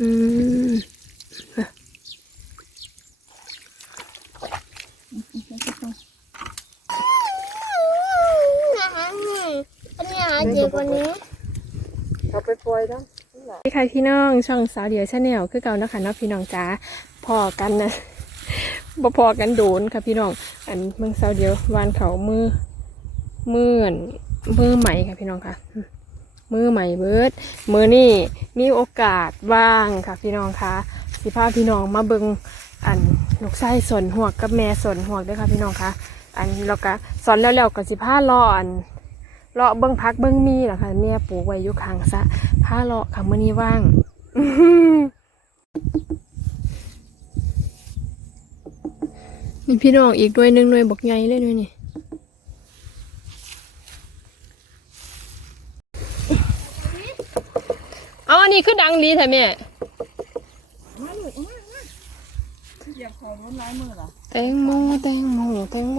อืมอันนี้หาเจอกว่านี้เอาไปปล่อยแล้วสวัสดีค่ะพี่น้องช่องสาวเดียวชาแนลคือเก่านะคะเนาะพี่น้องจ้าพอกันนะบ่พอกันโดนค่ะพี่น้อง อันเมืองสาวเดียววานเขามือมืออั่นมือใหม่ค่ะพี่น้องค่ะ มือใหม่เบิดมือนี่มีโอกาสว่างค่ะพี่น้องคะสิพาพี่น้องมาเบิงอันลูกไส้สนหวกกับแม่สนหวด้วยค่ะพี่น้องคะอันแล้วก็สอนแล้วๆก็สิพารออันเลาะเบิ้งพักเบิ้งมีแหละค่ะแม่ปลูกไว้อยู่ข้างซะพาเลาะค่ะมือนี้ว่างนี่พี่น้องอีกด้วยหนึ่งหน่วยบอกใหญ่เลยด้วยนี่ เอาอั นนี้คือดังดีแท้แม่เหยียบของมันหลายมือล่ะแตงโมแตงโมแตงโม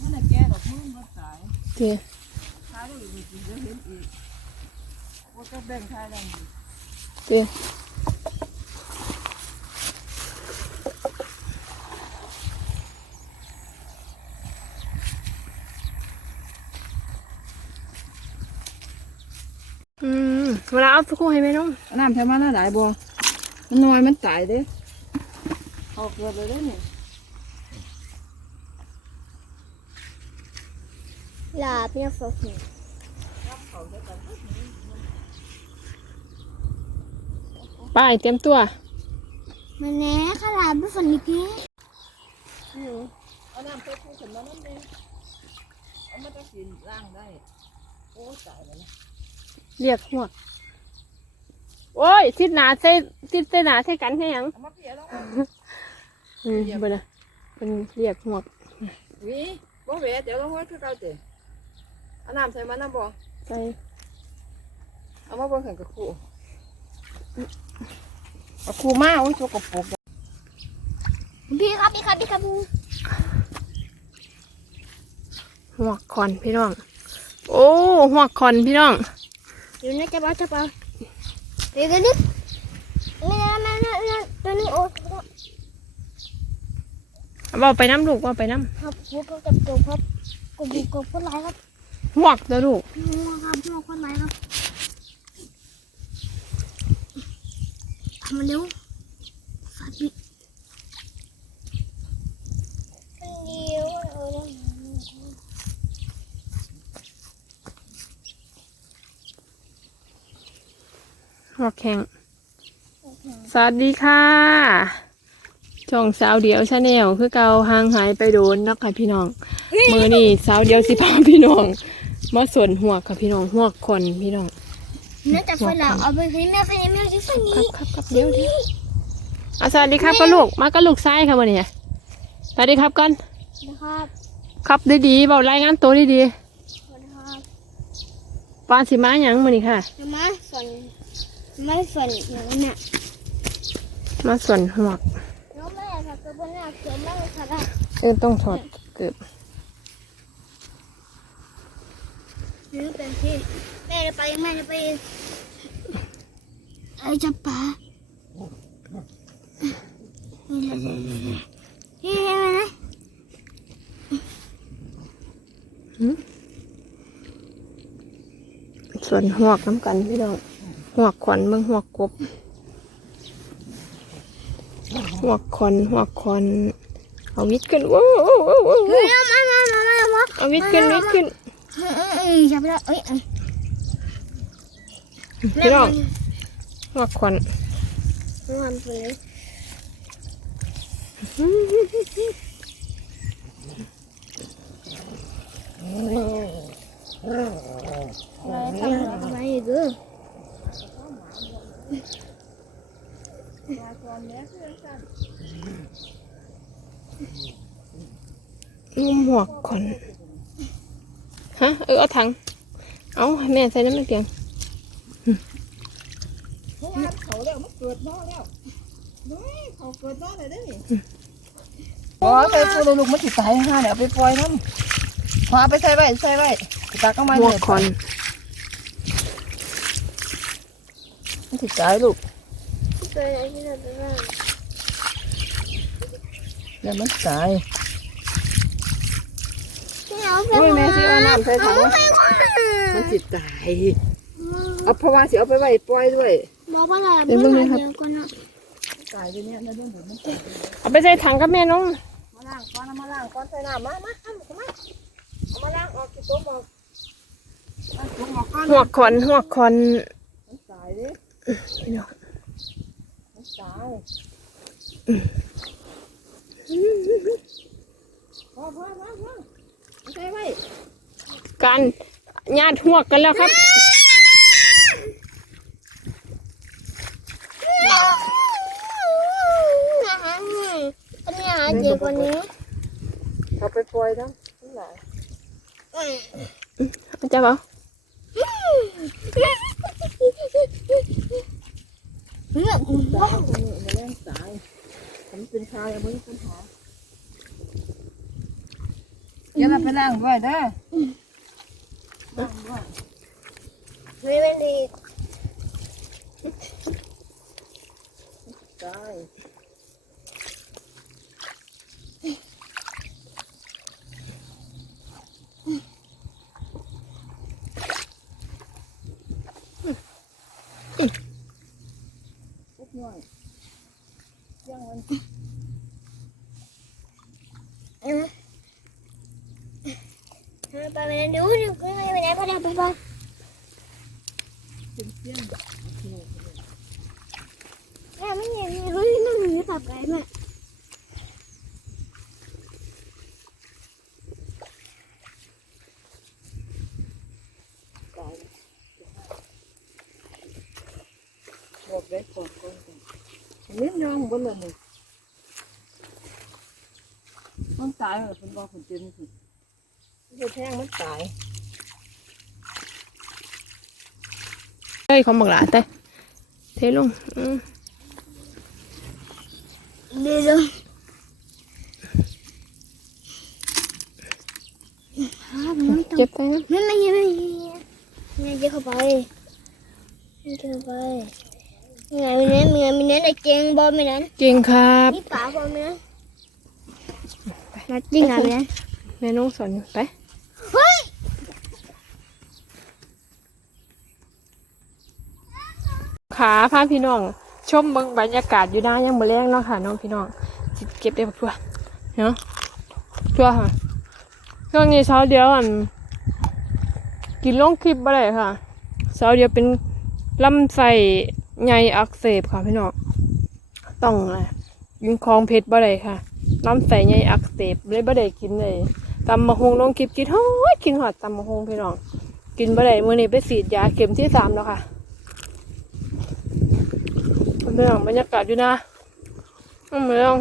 มันน่ะแก่ดอกมือมันตายเจียท้ายแล้วอีกทีจะเห็นอีกว่าก็แบ่งท้ายแล้เจียอืม เวลาเอาทุกคู่ให้แม่น้องเอาน้ำใช้มาหน้าหลายบ่มันน้อยมันตายเด้เอาเกลือไปเลยนี่ลาเปียฟอกไปเตรียมตัวมันแน่ขลาไม่ฝันอีกทีเอาน้ำใส่คู่ขึ้นมานั่นเองเอามาจะกินล้างได้ โอ้ตายแล้วนะเรียกหัวก โอ้ยทิศหนาใส่ทิศใส่หนาใส่กันให้หยังเอามาเพียแล้วอืมเบ่นะเป็นเรียกหัวกวิบ่เวเดี๋ยวลงไว้คือเก่าเด้เอาน้ำใส่มาน้ำบ่ใส่เอามาเบิ่งขันกับคู่เอาคู่มาโอ้ยตัวกระปุกพี่ครับพี่ครับพี่ครับหัวกคอนพี่น้อง โอ้หัวกคอนพี่น้องอยู่ในกระเป๋าจะเป๋า เดี๋ยวนี้นี่นะนั่นนั่นนั่นตัวนี้โอ้เอาเอาไปน้ำลูกเอาไปน้ครับหัวก็กับตัวครับกบกบคนร้ายครับำหัวกตัวลูกหัวครับหัวคนร้ายครับทำมันเร็วสัตว์คนเดียวเออ หัวกแข็ง สวัสดีค่ะช่องสาวเดียวชาแนลคือเกาห่างหายไปโดนนักค่ะพี่น้อง มือนี่สาวเดียวสิพาพี่น้องมาส่วนหัวค่ะพี่น้องหัวคนพี่น้องน่าจะฝรั่งเอาไปให้แม่ให้แม่ที่ฝั่งครันี้บครับครับเดี๋ยวเดี๋ยวอะสวัสดีครับก็ลูกมาก็ลูกซ้ายค่ะวันนี้สวัสดีครับกันครับ ครับดีๆเบารายงานตัวดีนะครับปานสิมาหยังมือนี้ค่ะจะมาส่วน ไม่ส่วนอย่างนั้นน่ะมาสวนหัวกน้องแม่ค่ะตัวบนน่ะเขียวมากเลยค่ะเออต้องถอดเกือบนี่เป็นที่แม่จะไปแม่จะไปไอ้จับปลานี่แหละนี่เห็นไหมนะสวนหัวกน้ำกันพี่น้อง หัวกขวัญเบิ่งหัวกกบหัวกคอนหัวกคอนเอาวิดขึ้นโอ้โอ้โอ้โอ้เฮ้ยมามามามามาเอาวิดขึ้นวิดขึ้นเฮ้ยเอ้ยจับไปแล้วเอ้ยเอ้ยพี่น้องหัวกคอนงอนไปเลยอะไรทำอะไรอีกเออ งุมหัวกคอน ฮะ เออเอาถัง เอาให้แม่ใส่น้ำมันเพียงเพราะว่าเขาแล้วมันเกิดบ่แล้วเฮ้ยเขาเกิดบ่เลยเด้นี่บ่แต่ตัวลูกมันสิตายห่าเนี่ยเอาไปปล่อยน้ำพอเอาไปใส่ไว้ใส่ไว้ตาก็มาหัวเนี่กคอนมันสิตายลูกเกิดอะไรที่เราไปบ้างแล้วมันตายที่เราไป โอ้ยแม่สิเอาน้ำใส่ถังเอาไว้ไปว่ามันสิตายเอาเพราะว่าสิเอาไปไว้ปล่อยด้วยบอกว่าอะไรเดี๋ยวมึงเลยครับเดี๋ยวก่อนเนาะตายอยู่เนี่ยแล้วเดี๋ยวมันตายเอาไปใส่ถังกับแม่น้องมาล้างก่อนเอามาล้างก่อนใส่น้ำมามาเอามาเอามาล้างออกกี่ตัวบอกเอาตัวออกก่อนหัวคอนหัวคอนมันตายดิพี่น้องมันตายพอพอพอพอเอาใส่ไว้ การญาติหัวกกันแล้วครับ อันนี้หาเยอะกว่านี้เอาไปปล่อยทั้งทั้งหลายจะเปล่าเลือกคุณตายตรงนี้มาเล่นตายผมเป็นชายมึงเป็นหาเดี๋ยวเราไปล้างด้วยเด้อล้างด้วย ไม่เป็นดีตายปุ๊บหน่อยย่างมันไปไปดูดูไปไปไหนไปไห นไปไปเป็นเสี้ยนแม่ไม่เห็นรู้นั่งอยู่กับใครแม่ตายบอกไว้ก่อนก่อนก่อนเลี้ยงยองบนเลยนี่มันตายเหรอเป็นบอกคนเจ็บนี่สิมันแทงมันตาย เฮ้ยของบักหลาแต่เทลงอืมเดี๋ยวเจ็บไปนะไม่ไม่ไม่ไม่ไม่จะเข้าไปไขาพาพี่น้อง ชมเบิ่งบรรยากาศอยู่หน้ายังบ่แรงเนาะค่ะน้องพี่น้องสิเก็บได้บักทั่วเนาะทั่วค่ะช่วงนี้เช้าเดียวอัน กินลงคลิปบ่ได้ค่ะเช้าเดียวเป็นลำไส้ใหญ่อักเสบค่ะพี่น้องต้องอะไรกินของเผ็ดบ่ได้ค่ะลำไส้ใหญ่อักเสบเลยบ่ได้กินเลยตำมะฮงลงคลิปกินฮอดกินหอดตำมะฮงพี่น้องกินบ่ได้มื้อนี้ไปฉีดยาเข็มที่สามแล้วค่ะ เรื่องบรรยากาศอยู่นะอืมเรื่อง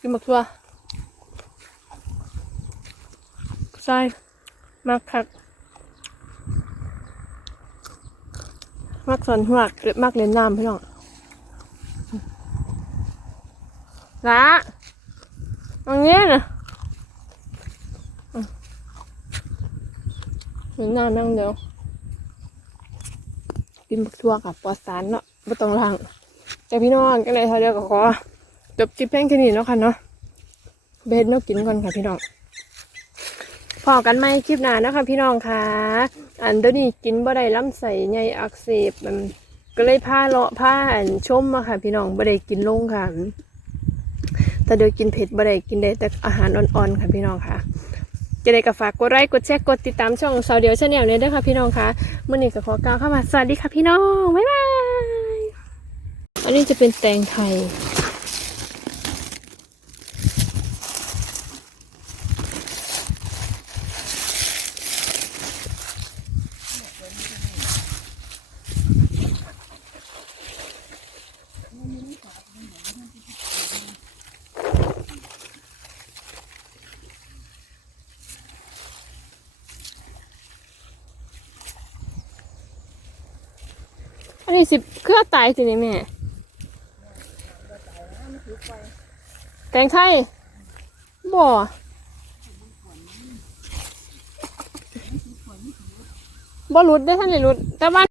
กินหมกทัวใช่มากคักมากสอนหัวกมากเล่นน้ำพี่น้องละตรงนี้นะเล่นน้ำนั่งเดียว กินบักทั่วกับปอสารเนาะไม่ต้องล้างแต่พี่น้องก็เลยเท่าเดียวก็ขอจบคลิปเพียงแค่นี้เนาะค่ะเนาะเบสเนาะกินก่อนค่ะพี่น้องพอกันไหมคลิปหน้านะคะพี่น้องค่ะ อันเดี๋ยวนี้กินบ่ได้ลำไส้ใหญ่อักเสบมันก็เลยผ้าเลาะผ้าอันชมมาค่ะ พี่น้องบ่ได้กินลงค่ะแต่เดี๋ยวกินเผ็ดบ่ได้กินได้แต่อาหารอ่อนๆค่ะพี่น้องค่ะ จะได้ก็ฝากกดไลค์กดแชร์กดติดตามช่องสาวเดียวชาแนลเนี่ยด้วยค่ะพี่น้องคะมื่อนี้ก็ขอกล่าวเข้ามาสวัสดีค่ะพี่น้องบ๊ายบายอันนี้จะเป็นแตงไทย อันนี้สิเครือตายสินี่แม่แตงไทยบ่บ่หลุดได้ท่านได้หลุดแต่ว่า